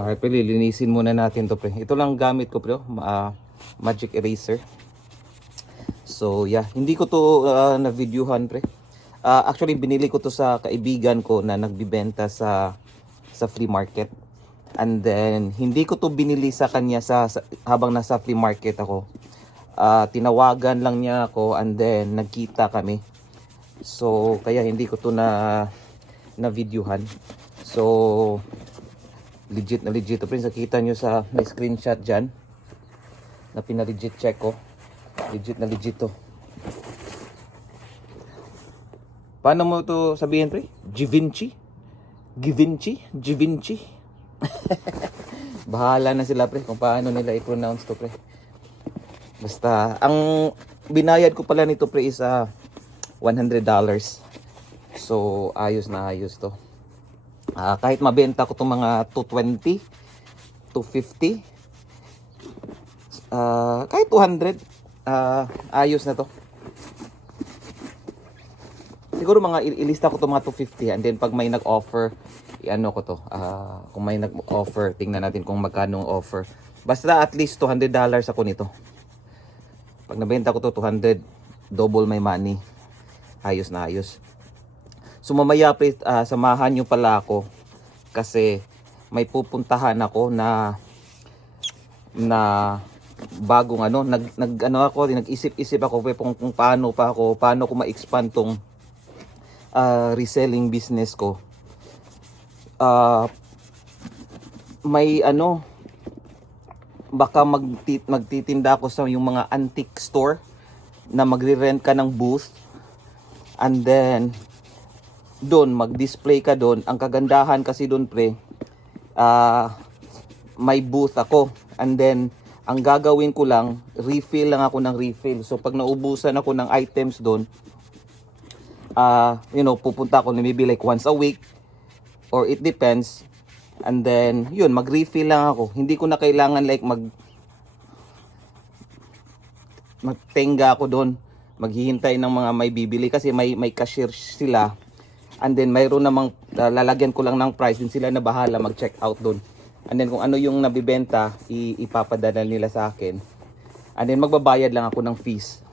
Okay, pre, lilinisin muna natin to pre. Ito lang gamit ko pre, ah, magic eraser. So yeah, hindi ko to ah, na-videohan pre. Ah, actually binili ko to sa kaibigan ko na nagbibenta sa sa flea market. And then hindi ko to binili sa kanya sa, sa- habang nasa flea market ako. Ah, tinawagan lang niya ako and then nagkita kami. So kaya hindi ko to na na videohan. So legit na legit prince nakita nyo sa may screenshot dyan na pina-legit check ko legit na legit to paano mo to sabihin pre? Givenchy? Givenchy? Givenchy? bahala na sila pre kung paano nila i-pronounce to pre basta ang binayad ko pala nito pre is ah, $100 so ayos na ayos to Ah, kahit mabenta ko itong mga 220, 250, ah, kahit 200, ah, ayos na to. Siguro mga il- ilista ko itong mga 250 and then pag may nag-offer, i-ano ko to. ah, kung may nag-offer, tingnan natin kung magkano offer. Basta at least 200 dollars ako nito. Pag nabenta ko to 200, double my money. Ayos na ayos. So mamaya ah, samahan nyo pala ako kasi may pupuntahan ako na na bagong ano nag, nag ano ako nag-isip-isip ako kung, kung paano pa ako paano ko ma-expand tong ah, reselling business ko. Ah may ano baka magti- magtitinda ako sa yung mga antique store na magre-rent ka ng booth and then doon mag-display ka doon. Ang kagandahan kasi doon pre, ah may booth ako. And then ang gagawin ko lang, refill lang ako ng refill. So pag naubusan ako ng items doon, ah you know, pupunta ako maybe like once a week or it depends. And then, yun, mag-refill lang ako. Hindi ko na kailangan like mag magtenga ako doon. Maghihintay ng mga may bibili kasi may may cashier sila. And then mayroon namang uh, lalagyan ko lang ng price din sila na bahala mag-check out doon. And then kung ano yung nabibenta, ipapadala nila sa akin. And then magbabayad lang ako ng fees.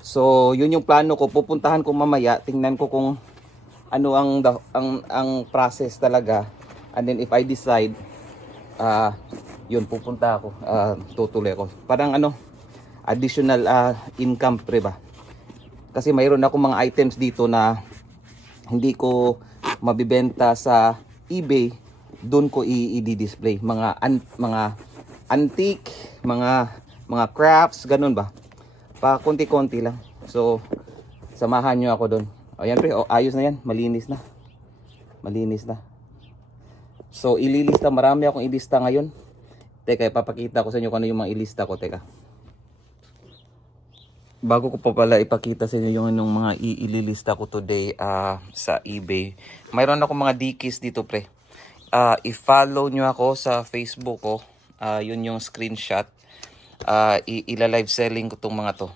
So, yun yung plano ko. Pupuntahan ko mamaya, tingnan ko kung ano ang ang ang process talaga. And then if I decide ah yun pupunta ako, ah tutuloy ako. Parang ano, additional ah, income pre ba? Kasi mayroon ako mga items dito na hindi ko mabibenta sa eBay, doon ko i-display mga an- mga antique, mga mga crafts, ganun ba? Pa konti-konti lang. So samahan niyo ako doon. Ayan pre, oh, ayos na yan, malinis na. Malinis na. So ililista, marami akong ilista ngayon. Teka, ipapakita ko sa inyo kung ano yung mga ilista ko, teka. Bago ko pa pala ipakita sa inyo yung anong mga i- ililista ko today ah, sa eBay. Mayroon ako mga dikis dito pre. Ah, i-follow nyo ako sa Facebook ko. Ah, yun yung screenshot. I- ila-live selling ko tong mga to.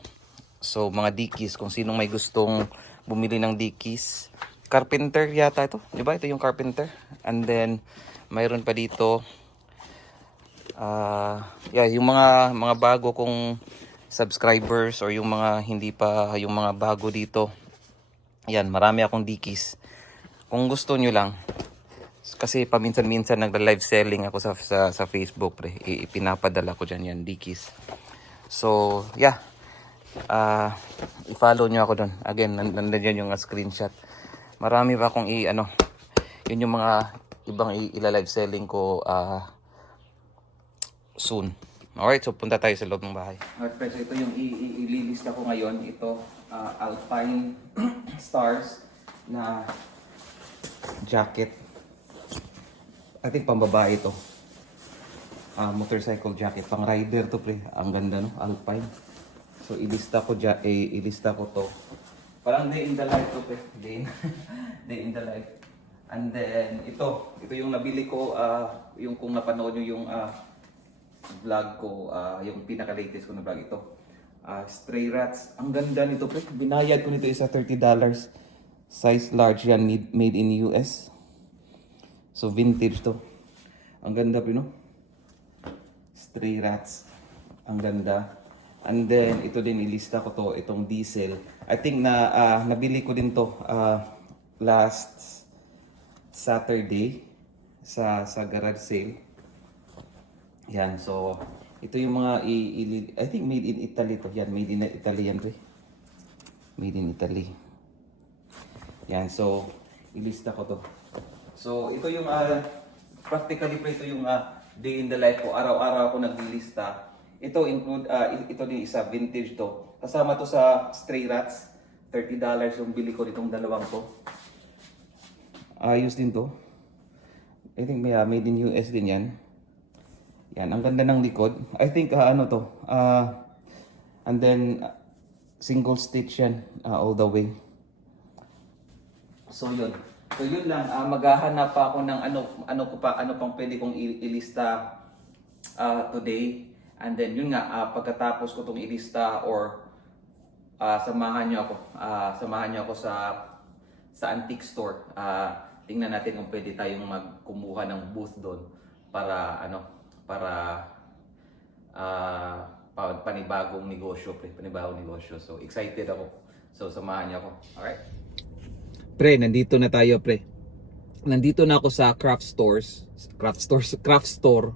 So mga dikis kung sinong may gustong bumili ng dikis. Carpenter yata ito. Di ba? Ito yung carpenter. And then mayroon pa dito ah yeah, yung mga mga bago kong subscribers or yung mga hindi pa yung mga bago dito. Yan, marami akong dikis. Kung gusto nyo lang, kasi paminsan-minsan nagla-live selling ako sa, sa, sa Facebook, pre. I- Ipinapadala ko dyan yan, dikis. So, yeah. Ah, i-follow nyo ako doon. Again, nan- nandyan yung uh, screenshot. Marami pa akong i, ano, yun yung mga ibang ila-live selling ko, ah, soon. Alright, so punta tayo sa loob ng bahay. Alright, friends, ito yung ililista ko ngayon. Ito, ah, Alpine Stars na jacket. I think pambabae ito. Ah, motorcycle jacket. Pang rider to, pre. Ang ganda, no? Alpine. So, ilista ko, ja eh, ilista ko to. Parang day in the life to, pre. Day in, day in the life. And then, ito. Ito yung nabili ko, ah, yung kung napanood nyo yung ah, vlog ko, ah, yung pinaka-latest ko na vlog ito. Ah, Stray Rats. Ang ganda nito, pre. Binayad ko nito isa $30. Size large yan, made, in US. So, vintage to. Ang ganda, Pino. Stray rats. Ang ganda. And then, ito din, ilista ko to, itong diesel. I think na, ah, nabili ko din to ah, last Saturday sa sa garage sale. Yan, so, ito yung mga, i, i- I think made in Italy to. Yan, made in Italy yan, pre. Made in Italy. Yan, so, ilista ko to. So, ito yung, ah, practically pa ito yung ah, day in the life ko. Araw-araw ako naglilista. Ito include, i- ito din isa, vintage to. Kasama to sa Stray Rats. $30 yung bili ko nitong dalawang to. Ayos din to. I think may ah, made in US din yan. Yan, ang ganda ng likod. I think ah, ano to, ah, and then single stitch yan ah, all the way. So yun. So yun lang, ah, maghahanap pa ako ng ano ano ko pa ano pang pwede kong ilista ah, today. And then yun nga ah, pagkatapos ko tong ilista or ah, samahan niyo ako ah, samahan niyo ako sa sa antique store. Ah, tingnan natin kung pwede tayong magkumuha ng booth doon para ano para pa- panibagong negosyo, pre, panibagong negosyo. So excited ako. So samahan niyo ako. Alright? Pre, nandito na tayo, pre. Nandito na ako sa craft stores, craft stores, craft store.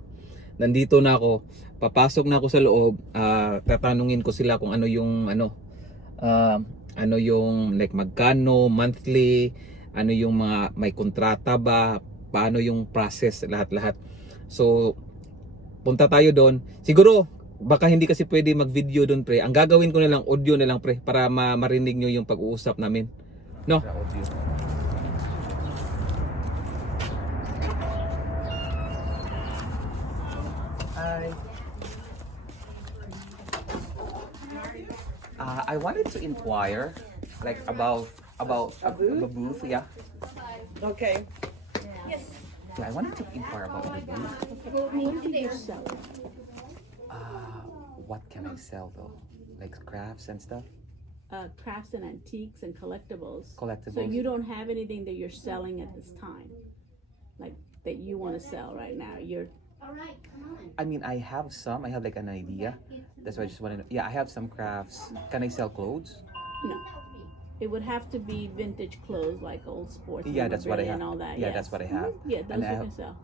Nandito na ako. Papasok na ako sa loob. ah, tatanungin ko sila kung ano yung ano ah, ano yung like magkano monthly, ano yung mga may kontrata ba, paano yung process lahat-lahat. So punta tayo doon. Siguro baka hindi kasi pwede mag-video doon pre. Ang gagawin ko na lang audio na lang pre para ma- marinig nyo yung pag-uusap namin. No? Hi. Uh, I wanted to inquire like about about a, booth? a booth, yeah. Okay. Yeah, I wanted to inquire about the booth. What do you sell? Uh, what can I sell though? Like crafts and stuff? uh, crafts and antiques and collectibles. Collectibles. So you don't have anything that you're selling at this time, like that you want to sell right now. You're All right, come on. I mean, I have some. I have like an idea. That's why I just want to know. Yeah, I have some crafts. Can I sell clothes? no. It would have to be vintage clothes like old sports. Yeah, that's what I have. And all that. Yeah, yes. that's what I have. Mhm. Yeah, those And you I have- can sell.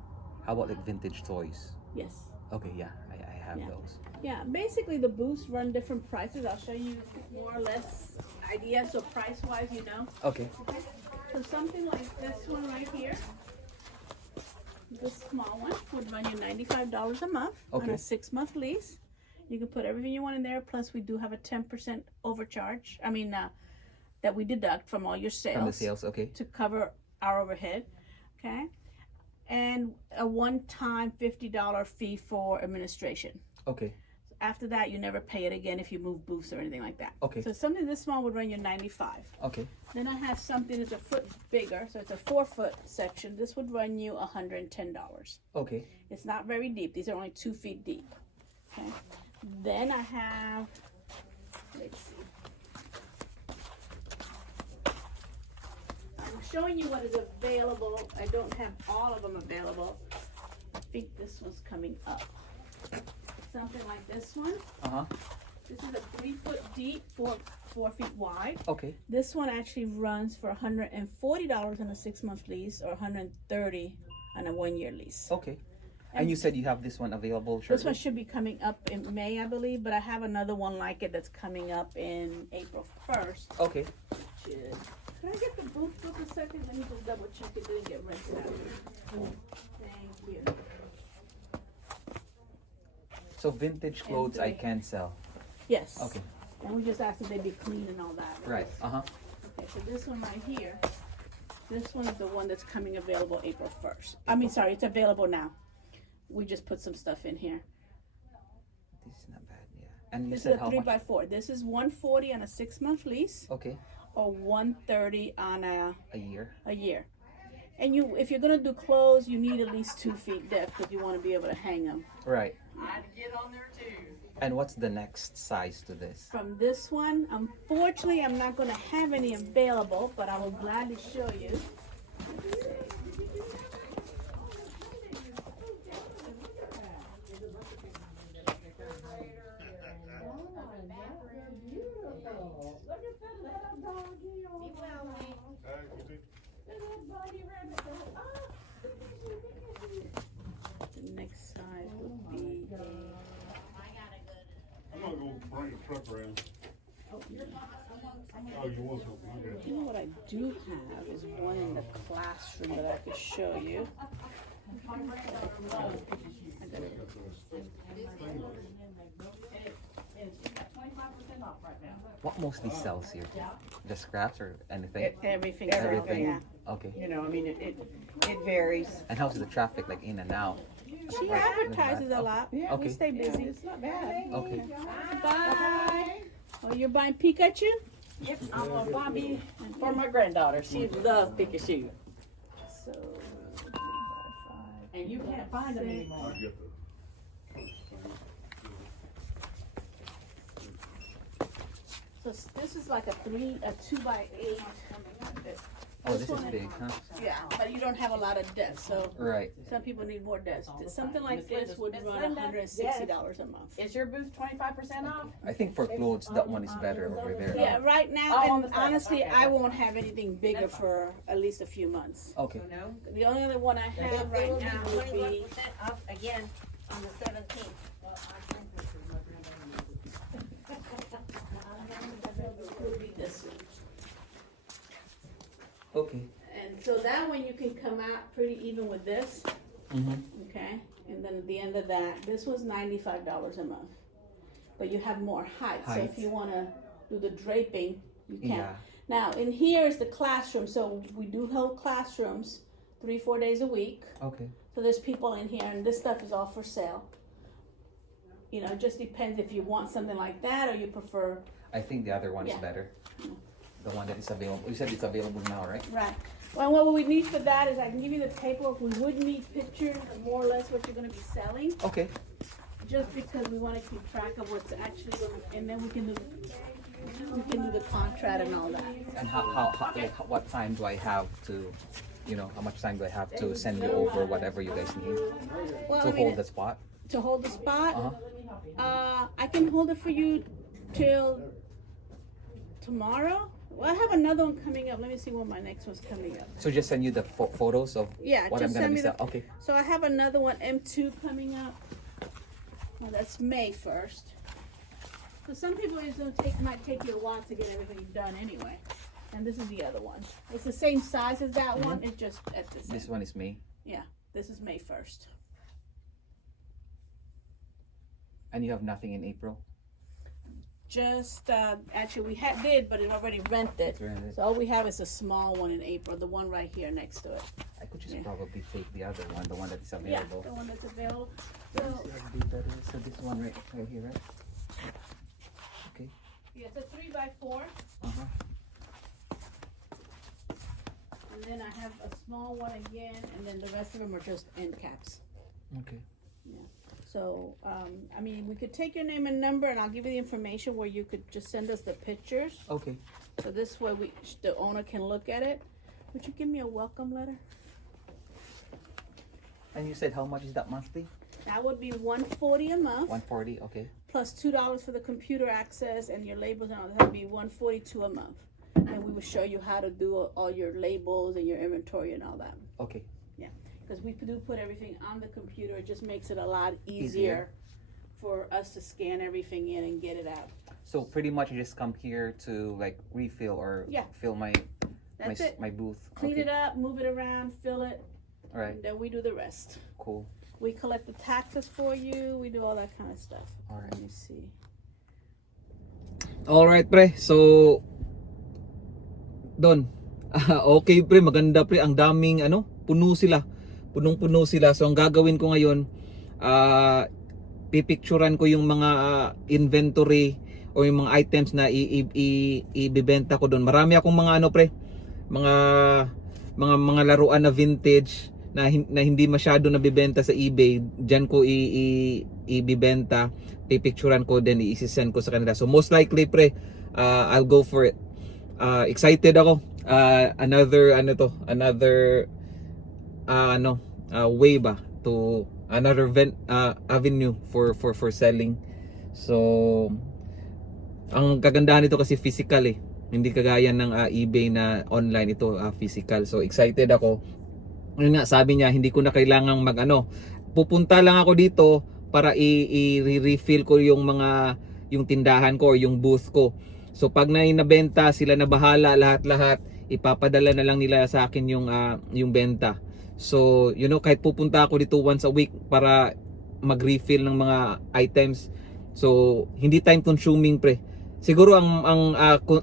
How about like vintage toys? Yes. Okay, yeah, I, I have Yeah. those. Yeah, basically the booths run different prices. I'll show you more or less ideas. So price wise, you know. Okay. So something like this one right here, this small one would run you ninety-five dollars a month on a six-month lease. You can put everything you want in there. Plus, we do have a ten percent overcharge. I mean, uh, that we deduct from all your sales, From the sales, okay. to cover our overhead. Okay, and a one-time fifty dollar fee for administration. Okay. After that, you never pay it again if you move booths or anything like that. Okay. So something this small would run you ninety-five. Okay. Then I have something that's a foot bigger, so it's a four foot section. This would run you $110. Okay. It's not very deep, these are only two feet deep. Okay. Then I have, let's see. I'm showing you what is available. I don't have all of them available. I think this one's coming up. Something like this one. Uh huh. This is a three foot deep, four four feet wide. Okay. This one actually runs for $140 on a six month lease or 130 on a one year lease. Okay. And you said you have this one available, This one should be coming up in May, I believe, but I have another one like it that's coming up in April 1st. Okay. Should- Can I get the booth book a second? Let me just double check it didn't get rented out. Thank you. So vintage clothes I can sell. Yes. Okay. And we just asked if they'd be clean and all that. Right. Uh huh. Okay, so this one right here, this one is the one that's coming available April first. I mean, sorry, it's available now. We just put some stuff in here. This is not bad. Yeah. And you This is said a how three much? by four. This is one forty on a six month lease Okay. or one thirty on a, A year. a year. And you, if you're gonna do clothes, you need at least two feet depth because you want to be able to hang them. Right. I'd get on there too. And what's the next size to this? From this one, unfortunately, I'm not gonna have any available, but I will gladly show you. you better let a doggy on. Be well, Wayne. Hey, you see? Let that buggy rabbit go. Ah, look at you, look at you. The next size would be. I'm gonna go bring the truck around. Oh, you're not. Know what I do have is one in the classroom that I could show you. I gotta What mostly sells here? The scraps or anything? It- Everything. Everything? Yeah. Okay. You know, I mean, it, it, it varies. And how's the traffic like in and out? She advertises a oh, lot. Yeah, We Okay. stay busy. It's not bad. Okay. Bye. Oh, you're buying Pikachu? Yep, I'm a Bobby for my granddaughter. She loves Pikachu. So, three by. And you can't find them anymore. I get the. So this is like a three, a two by eight. Oh, this is one big, huh? Yeah, but you don't have a lot of desks, so Right. some people need more desks. Something like this would run hundred and sixty dollars a month. Is your booth twenty-five percent off? I think for clothes, that one is better over there. Yeah, right Oh, now, on and the side. honestly, Okay, I won't have anything bigger for at least a few months. Okay. The only other one I have right now would be, up again on the seventeenth. would be this one. Okay. And so that one you can come out pretty even with this, Mm-hmm. okay? And then at the end of that, this was ninety-five dollars a month. But you have more height, so Height. if you wanna do the draping, you can. Yeah. Now, in here is the classroom, so we do hold classrooms three, four days a week. Okay. So there's people in here, and this stuff is all for sale. You know, it just depends if you want something like that or you prefer. I think the other one is Yeah. better. The one that is available. You said it's available now, right? Right. Well, what we need for that is I can give you the paperwork. We would need pictures of more or less what you're going to be selling, Okay. just because we want to keep track of what's actually going, and then we can do we can do the contract and all that. And how, how, how like, how- what time do I have to, you know, how much time do I have to send you over whatever you guys need Well, to I mean, hold the spot? to hold the spot, Uh-huh. uh, I can hold it for you till tomorrow. Well, I have another one coming up. Let me see when my next one's coming up. So just send you the pho- photos of Yeah, what just I'm gonna send be me the. sell- Okay. So I have another one, M2 coming up. Well, that's May first. So some people it's gonna take might take you a while to get everything done anyway. And this is the other one. It's the same size as that one. Mm-hmm. It's just at the same. This one is me. Yeah, this is May first. And you have nothing in April? Just uh, actually, we had did, but it already rented. rented. So all we have is a small one in April, the one right here next to it. I could just Yeah. probably take the other one, the one that is Yeah, available. the one that's available. So big. So this one right, right here, right? Okay. yeah, it's a three by four. Uh-huh. And then I have a small one again, and then the rest of them are just end caps. Okay. So, um, I mean, we could take your name and number, and I'll give you the information where you could just send us the pictures. Okay. So this way, we the owner can look at it. Would you give me a welcome letter? And you said how much is that monthly? That would be one forty a month, 140, okay. plus two dollars for the computer access and your labels and all that. That'd be one forty two a month. And we would show you how to do all your labels and your inventory and all that. Okay. Because we do put everything on the computer. It just makes it a lot easier, Easier. for us to scan everything in and get it out. So pretty much you just come here to like refill or Yeah. fill my my, That's s- it. my booth. Clean okay. it up, move it around, fill it, All right. and then we do the rest. Cool. We collect the taxes for you. We do all that kind of stuff. All right. Let me see. Alright pre, so Don. okay pre, maganda pre, ang daming ano, puno sila. Punong-puno sila. So ang gagawin ko ngayon, ah pipicturean ko yung mga ah, inventory o yung mga items na ibibenta ko doon. Marami akong mga ano pre, mga mga mga laruan na vintage na, na hindi masyado nabibenta sa eBay. Diyan ko i, i, ibibenta pipicturean ko then i-send ko sa kanila. So most likely pre, uh, I'll go for it. Uh, excited ako. Uh, another ano to, another uh, ano, uh, way ba to another ven- uh, avenue for for for selling. So ang kagandahan nito kasi physical eh. Hindi kagaya ng ah, eBay na online ito ah, physical. So excited ako. Yun nga sabi niya hindi ko na kailangang mag ano. Pupunta lang ako dito para i-refill ko yung mga yung tindahan ko or yung booth ko. So pag na nabenta sila na bahala lahat-lahat ipapadala na lang nila sa akin yung ah, yung benta. So, you know, kahit pupunta ako dito once a week para mag-refill ng mga items. So, hindi time consuming pre. Siguro ang ang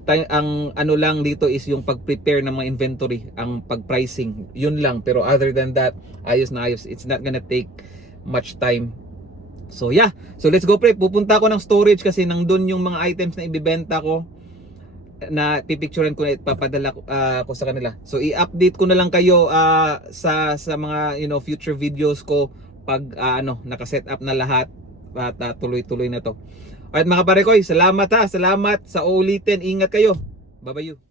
ti- ang ano lang dito is yung pag-prepare ng mga inventory, ang pag-pricing. Yun lang. Pero other than that, ayos na ayos. It's not gonna take much time. So yeah, so let's go pre. Pupunta ako ng storage kasi nandun yung mga items na ibibenta ko na pipicturean ko na ipapadala ko, ah, ko sa kanila. So i-update ko na lang kayo ah, sa sa mga you know future videos ko pag ah, ano naka-set up na lahat at ah, tuloy-tuloy na to. Alright mga pare ko, salamat ha. Salamat sa ulitin. Ingat kayo. Bye-bye.